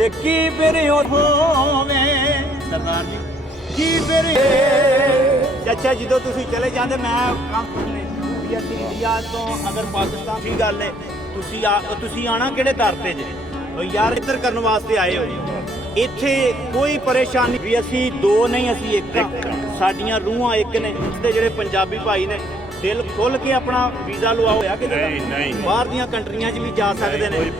ਤੇ ਕੀ ਫਿਰ ਹੋਵੇ ਸਰਦਾਰ ਜੀ ਕੀ ਫਿਰ ਚਾਚਾ ਜਦੋਂ ਤੁਸੀਂ ਚਲੇ ਜਾਂਦੇ ਮੈਂ ਕੰਮ ਕਰਨੇ ਯਾ ਇੰਡੀਆ ਤੋਂ ਅਗਰ ਪਾਕਿਸਤਾਨ ਦੀ ਗੱਲ ਹੈ ਤੁਸੀਂ ਤੁਸੀਂ ਆਣਾ ਕਿਹੜੇ ਦਰ ਤੇ ਜੇ ਉਹ ਯਾਰ ਇੱਧਰ ਕਰਨ ਵਾਸਤੇ ਆਏ ਹੋ ਇੱਥੇ ਕੋਈ ਪਰੇਸ਼ਾਨੀ ਵੀ ਅਸੀਂ ਦੋ ਨਹੀਂ ਅਸੀਂ ਇੱਕ ਸਾਡੀਆਂ ਰੂਹਾਂ ਇੱਕ ਨੇ ਤੇ ਜਿਹੜੇ ਪੰਜਾਬੀ ਭਾਈ ਨੇ ਦਿਲ ਖੋਲ ਕੇ ਆਪਣਾ ਵੀਜ਼ਾ ਲਵਾਓ ਹੋਇਆ ਕਿ ਨਹੀਂ ਨਹੀਂ ਬਾਹਰ ਦੀਆਂ ਕੰਟਰੀਆਂ 'ਚ ਵੀ ਜਾ ਸਕਦੇ ਨੇ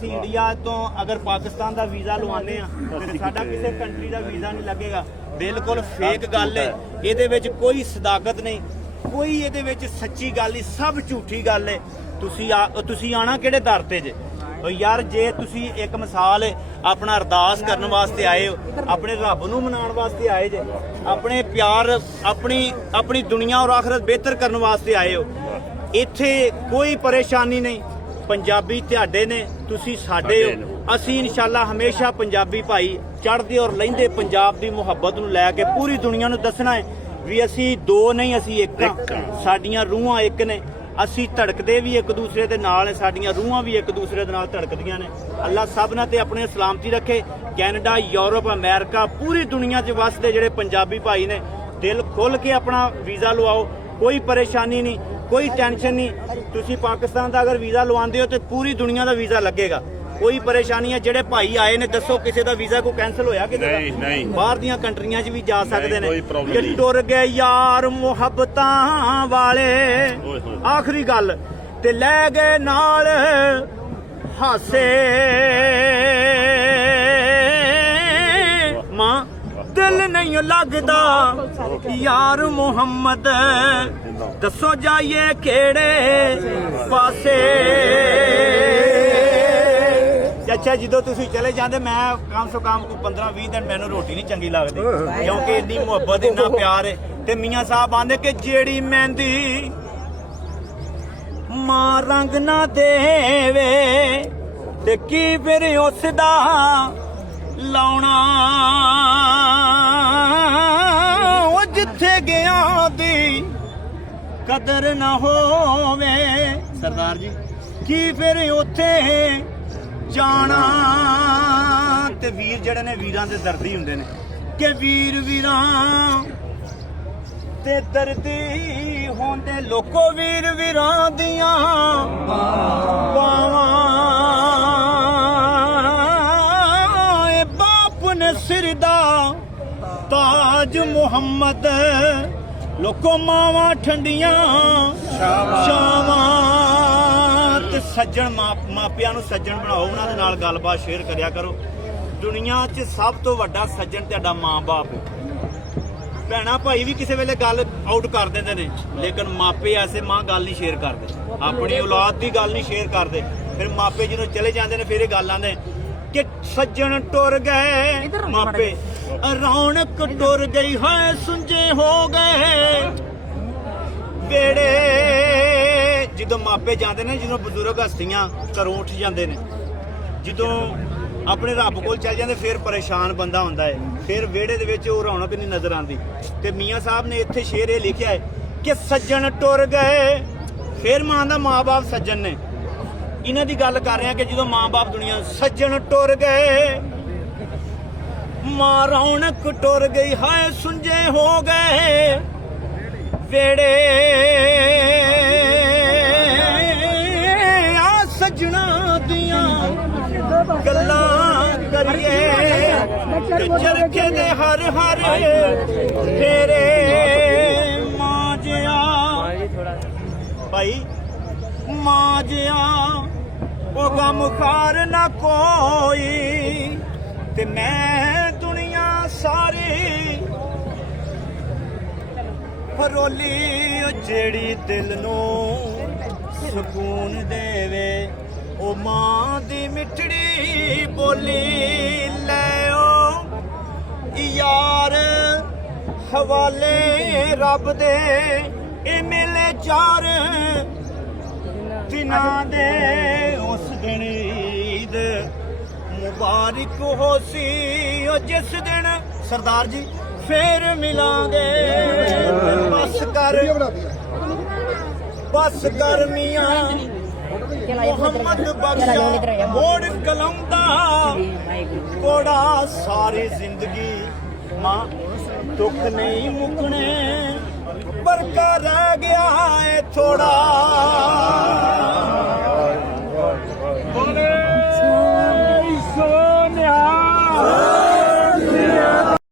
ਅਸੀਂ ਇੰਡੀਆ ਤੋਂ ਅਗਰ ਪਾਕਿਸਤਾਨ ਦਾ ਵੀਜ਼ਾ ਲਵਾਉਂਦੇ ਆ ਤੇ ਸਾਡਾ ਕਿਸੇ ਕੰਟਰੀ ਦਾ ਵੀਜ਼ਾ ਨਹੀਂ ਲੱਗੇਗਾ ਬਿਲਕੁਲ ਫੇਕ ਗੱਲ ਹੈ ਇਹਦੇ ਵਿੱਚ ਕੋਈ ਸਦਾਕਤ ਨਹੀਂ ਕੋਈ ਇਹਦੇ ਵਿੱਚ ਸੱਚੀ ਗੱਲ ਨਹੀਂ ਸਭ ਝੂਠੀ ਗੱਲ ਹੈ ਤੁਸੀਂ ਤੁਸੀਂ ਆਣਾ ਕਿਹੜੇ ਦਰ ਤੇ ਜੇ ਉਹ ਯਾਰ ਜੇ ਤੁਸੀਂ ਇੱਕ ਮਿਸਾਲ ਆਪਣਾ ਅਰਦਾਸ ਕਰਨ ਵਾਸਤੇ ਆਏ ਹੋ ਆਪਣੇ ਰੱਬ ਨੂੰ ਮਨਾਉਣ ਵਾਸਤੇ ਆਏ ਜੇ ਆਪਣੇ ਪਿਆਰ ਆਪਣੀ ਆਪਣੀ ਦੁਨੀਆ ਔਰ ਆਖਰਤ ਬਿਹਤਰ ਕਰਨ ਵਾਸਤੇ ਆਏ ਹੋ ਇੱਥੇ ਕੋਈ ਪਰੇਸ਼ਾਨੀ ਨਹੀਂ ਪੰਜਾਬੀ ਤੁਹਾਡੇ ਨੇ ਤੁਸੀਂ ਸਾਡੇ ਅਸੀਂ ਇਨਸ਼ਾਅੱਲਾ ਹਮੇਸ਼ਾ ਪੰਜਾਬੀ ਭਾਈ ਚੜਦੇ ਔਰ ਲੈਂਦੇ ਪੰਜਾਬ ਦੀ ਮੁਹੱਬਤ ਨੂੰ ਲੈ ਕੇ ਪੂਰੀ ਦੁਨੀਆ ਨੂੰ ਦੱਸਣਾ ਹੈ ਵੀ ਅਸੀਂ ਦੋ ਨਹੀਂ ਅਸੀਂ ਇੱਕ ਹਾਂ। ਸਾਡੀਆਂ ਰੂਹਾਂ ਇੱਕ ਨੇ ਅਸੀਂ ਧੜਕਦੇ ਵੀ ਇੱਕ ਦੂਸਰੇ ਦੇ ਨਾਲ ਨੇ ਸਾਡੀਆਂ ਰੂਹਾਂ ਵੀ ਇੱਕ ਦੂਸਰੇ ਦੇ ਨਾਲ ਧੜਕਦੀਆਂ ਨੇ ਅੱਲਾ ਸਭਨਾਂ ਤੇ ਆਪਣੇ ਸਲਾਮਤੀ ਰੱਖੇ ਕੈਨੇਡਾ ਯੂਰਪ ਅਮਰੀਕਾ ਪੂਰੀ ਦੁਨੀਆ 'ਚ ਵਸਦੇ ਜਿਹੜੇ ਪੰਜਾਬੀ ਭਾਈ ਨੇ ਦਿਲ ਖੋਲ ਕੇ ਆਪਣਾ ਵੀਜ਼ਾ ਲਵਾਓ ਕੋਈ ਪਰੇਸ਼ਾਨੀ ਨਹੀਂ ਕੋਈ ਟੈਨਸ਼ਨ ਨਹੀਂ ਤੁਸੀਂ ਪਾਕਿਸਤਾਨ ਦਾ ਅਗਰ ਵੀਜ਼ਾ ਲਵਾਉਂਦੇ ਹੋ ਤੇ ਪੂਰੀ ਦੁਨੀਆ ਦਾ ਵੀਜ਼ਾ ਲੱਗੇਗਾ ਕੋਈ ਪਰੇਸ਼ਾਨੀ ਹੈ ਜਿਹੜੇ ਭਾਈ ਆਏ ਨੇ ਦੱਸੋ ਕਿਸੇ ਦਾ ਵੀਜ਼ਾ ਕੋ ਕੈਨਸਲ ਹੋਇਆ ਕਿ ਨਹੀਂ ਨਹੀਂ ਬਾਹਰ ਦੀਆਂ ਕੰਟਰੀਆਂ 'ਚ ਵੀ ਜਾ ਸਕਦੇ ਨੇ ਜੇ ਟੁਰ ਗਏ ਯਾਰ ਮੁਹੱਬਤਾਂ ਵਾਲੇ ਆਖਰੀ ਗੱਲ ਤੇ ਲੈ ਗਏ ਨਾਲ ਹਾਸੇ ਦਿਲ ਨਹੀਂ ਲੱਗਦਾ ਯਾਰ ਮੁਹੰਮਦ ਦੱਸੋ ਜਾਈਏ ਕਿਹੜੇ ਪਾਸੇ ਅੱਛਾ ਜਦੋਂ ਤੁਸੀਂ ਚਲੇ ਜਾਂਦੇ ਮੈਂ ਕੰਮ ਸੋ ਕੰਮ ਕੋ 15 20 ਦਿਨ ਮੈਨੂੰ ਰੋਟੀ ਨਹੀਂ ਚੰਗੀ ਲੱਗਦੀ ਕਿਉਂਕਿ ਇੰਨੀ ਮੁਹੱਬਤ ਇੰਨਾ ਪਿਆਰ ਹੈ ਤੇ ਮੀਆਂ ਸਾਹਿਬ ਆਂਦੇ ਕਿ ਜਿਹੜੀ ਮਹਿੰਦੀ ਮਾਂ ਰੰਗ ਨਾ ਦੇਵੇ ਤੇ ਕੀ ਫਿਰ ਉਸ ਦਾ ਲਾਉਣਾ ਜਿੱਥੇ ਗਿਆ ਦੀ ਕਦਰ ਨਾ ਹੋਵੇ ਸਰਦਾਰ ਜੀ ਕੀ ਫਿਰ ਉੱਥੇ ਜਾਣਾ ਤੇ ਵੀਰ ਜਿਹੜੇ ਨੇ ਵੀਰਾਂ ਦੇ ਦਰਦੀ ਹੁੰਦੇ ਨੇ ਕਿ ਵੀਰ ਵੀਰਾਂ ਤੇ ਦਰਦੀ ਹੁੰਦੇ ਲੋਕੋ ਵੀਰ ਵੀਰਾਂ ਦੀਆਂ ਵਾਵਾ ਅੱਜ ਮੁਹੰਮਦ ਲੋਕੋ ਮਾਵਾਂ ਠੰਡੀਆਂ ਸ਼ਾਵਾਂ ਤੇ ਸੱਜਣ ਮਾਪਿਆਂ ਨੂੰ ਸੱਜਣ ਬਣਾਓ ਉਹਨਾਂ ਦੇ ਨਾਲ ਗੱਲਬਾਤ ਸ਼ੇਅਰ ਕਰਿਆ ਕਰੋ ਦੁਨੀਆ 'ਚ ਸਭ ਤੋਂ ਵੱਡਾ ਸੱਜਣ ਤੁਹਾਡਾ ਮਾਂ-ਬਾਪ ਭੈਣਾ ਭਾਈ ਵੀ ਕਿਸੇ ਵੇਲੇ ਗੱਲ ਆਊਟ ਕਰ ਦਿੰਦੇ ਨੇ ਲੇਕਿਨ ਮਾਪੇ ਐਸੇ ਮਾਂ ਗੱਲ ਨਹੀਂ ਸ਼ੇਅਰ ਕਰਦੇ ਆਪਣੀ ਔਲਾਦ ਦੀ ਗੱਲ ਨਹੀਂ ਸ਼ੇਅਰ ਕਰਦੇ ਫਿਰ ਮਾਪੇ ਜਦੋਂ ਚਲੇ ਜਾਂਦੇ ਨੇ ਫਿਰ ਇਹ ਗੱਲ ਆਂਦੇ ਕਿ ਸੱਜਣ ਟੁਰ ਗਏ ਮਾਪੇ ਰੌਣਕ ਟੁਰ ਗਈ ਹੈ ਸੁੰਝੇ ਹੋ ਗਏ ਵੇੜੇ ਜਦੋਂ ਮਾਪੇ ਜਾਂਦੇ ਨੇ ਜਦੋਂ ਬਜ਼ੁਰਗ ਹਸਤੀਆਂ ਘਰੋਂ ਉੱਠ ਜਾਂਦੇ ਨੇ ਜਦੋਂ ਆਪਣੇ ਰੱਬ ਕੋਲ ਚੱਲ ਜਾਂਦੇ ਫਿਰ ਪਰੇਸ਼ਾਨ ਬੰਦਾ ਹੁੰਦਾ ਹੈ ਫਿਰ ਵੇੜੇ ਦੇ ਵਿੱਚ ਉਹ ਰੌਣਕ ਨਹੀਂ ਨਜ਼ਰ ਆਉਂਦੀ ਤੇ ਮੀਆਂ ਸਾਹਿਬ ਨੇ ਇੱਥੇ ਸ਼ੇਰ ਇਹ ਲਿਖਿਆ ਹੈ ਕਿ ਸੱਜਣ ਟੁਰ ਗਏ ਫਿਰ ਮਾਂ ਦਾ ਮਾਪੇ ਸੱਜਣ ਨੇ ਇਹਨਾਂ ਦੀ ਗੱਲ ਕਰ ਰਿਹਾ ਕਿ ਜਦੋਂ ਮਾਪੇ ਦੁਨੀਆ ਸੱਜਣ ਟੁਰ ਗਏ ਮਾਂ ਰੌਣਕ ਟੁਰ ਗਈ ਹਾਏ ਸੁੰਜੇ ਹੋ ਗਏ ਵੇੜੇ ਆ ਸਜਣਾ ਦੀਆਂ ਗੱਲਾਂ ਕਰੀਏ ਚਰਖੇ ਦੇ ਹਰ ਹਰ ਤੇਰੇ ਮਾਂ ਜਿਆ ਭਾਈ ਮਾਂ ਜਿਆ ਉਹ ਗਮ ਖਾਰ ਨਾ ਕੋਈ ਤੇ ਮੈਂ ਰੋਲੀ ਜਿਹੜੀ ਦਿਲ ਨੂੰ ਸਕੂਨ ਦੇਵੇ ਉਹ ਮਾਂ ਦੀ ਮਿੱਠੜੀ ਬੋਲੀ ਲੈ ਓ ਯਾਰ ਹਵਾਲੇ ਰੱਬ ਦੇ ਇਹ ਮਿਲੇ ਚਾਰ ਦਿਨਾਂ ਦੇ ਉਸ ਦਿਨ ਈਦ ਮੁਬਾਰਕ ਹੋਸੀ ਉਹ ਜਿਸ ਦਿਨ ਸਰਦਾਰ ਜੀ ਫੇਰ ਮਿਲਾਂਗੇ ਬਸ ਕਰ ਬਸ ਕਰ ਮੀਆਂ ਮੁਹੰਮਦ ਬਖਸ਼ਾ ਮੋੜ ਕਲੰਦਾ ਕੋੜਾ ਸਾਰੀ ਜ਼ਿੰਦਗੀ ਮਾਂ ਦੁੱਖ ਨਹੀਂ ਮੁਕਣੇ ਪਰ ਕਰ ਰਹਿ ਗਿਆ ਏ ਥੋੜਾ